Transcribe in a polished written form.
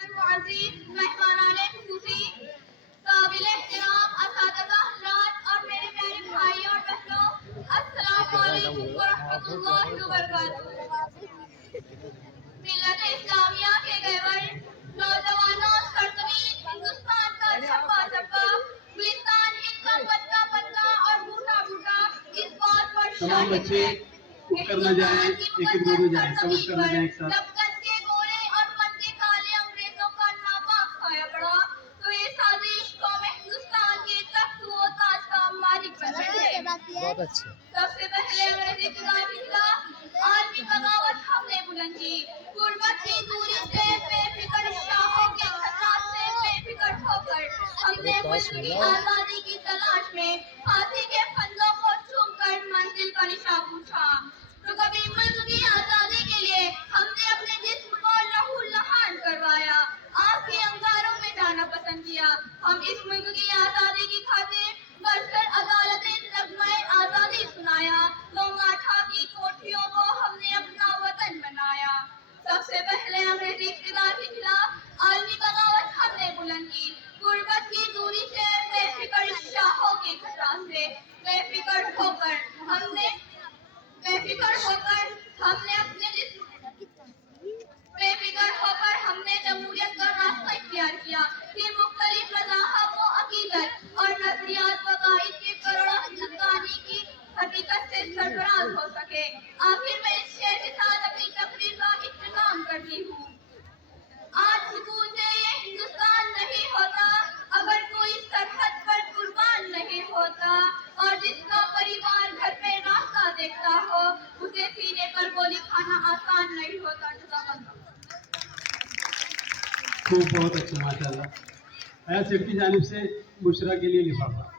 مہمانان خصوصی، قابل احترام اساتذہ حضرات اور میرے پیارے بھائی اور بہنوں، السلام علیکم ورحمۃ اللہ وبرکاتہ۔ ملت اسلامیہ کے گہور نوجوانوں، سرزمین ہندوستان کا چھپا چھپا، گلستان ان کا پتا پتا اور بوٹا بوٹا اس بات پر تمام بچے اٹھ کر نہ جائیں، ایک ایک دو دو جائیں، سب اٹھ کر نہ جائیں ایک ساتھ۔ جب کن کے گورے اور من کے کالے انگریزوں کا ناپاک سایہ پڑا تو یہ سازش قوم ہندوستان کے تخت و تاج کا مالک بن گئے۔ بہت اچھے۔ سب سے پہلے انگریزی اقتدار کے خلاف عالمی بغاوت ہم نے بلند کی۔ غربت کی دوری سے بے فکر، شاہوں کے خطرات سے بے فکر ہو کر ہم نے ملک کی آزادی کی تلاش میں پھانسی کے پھندوں کو چوم کر منزل کا نشاں پوچھا۔ تو کبھی ملک کی آزادی کے لیے ہم نے اپنے جسم کو لہو لہان کروایا، آگ کے انگاروں میں جانا پسند کیا۔ ہم اس ملک کی آزادی کی خاطر برسر عدالت نغمہ آزادی سنایا، تو ماٹھا کی کوٹھیوں کو ہم نے اپنا وطن بنایا۔ سب سے پہلے انگریزی اقتدار کے خلاف عالمی بغاوت ہم نے بلند کی۔ غربت کی دوری سے بے فکر، شاہوں کے خطرات سے بے فکر ہو کر ہم نے جمہوریت کا راستہ اختیار کیا کہ مختلف مذاہب و عقیدت اور نظریات و عقائد کے کروڑوں ہندوستانی کی حقیقت سے سرفراز ہو سکے۔ آخر میں اس شعر کے ساتھ اپنی تقریر کا اختتام کرتی ہوں۔ آج سکون سے یہ ہندوستان نہیں ہوتا اگر کوئی سرحد پر قربان نہیں ہوتا، اور جس کا پریوار گھر پہ راستہ دیکھتا ہو اسے سینے پر گولی کھانا آسان نہیں ہوتا۔ جزاک اللہ۔ خوب، بہت اچھا، ماشاء اللہ۔ حیات سیف کی جانب سے بشرا کے لیے لفافہ۔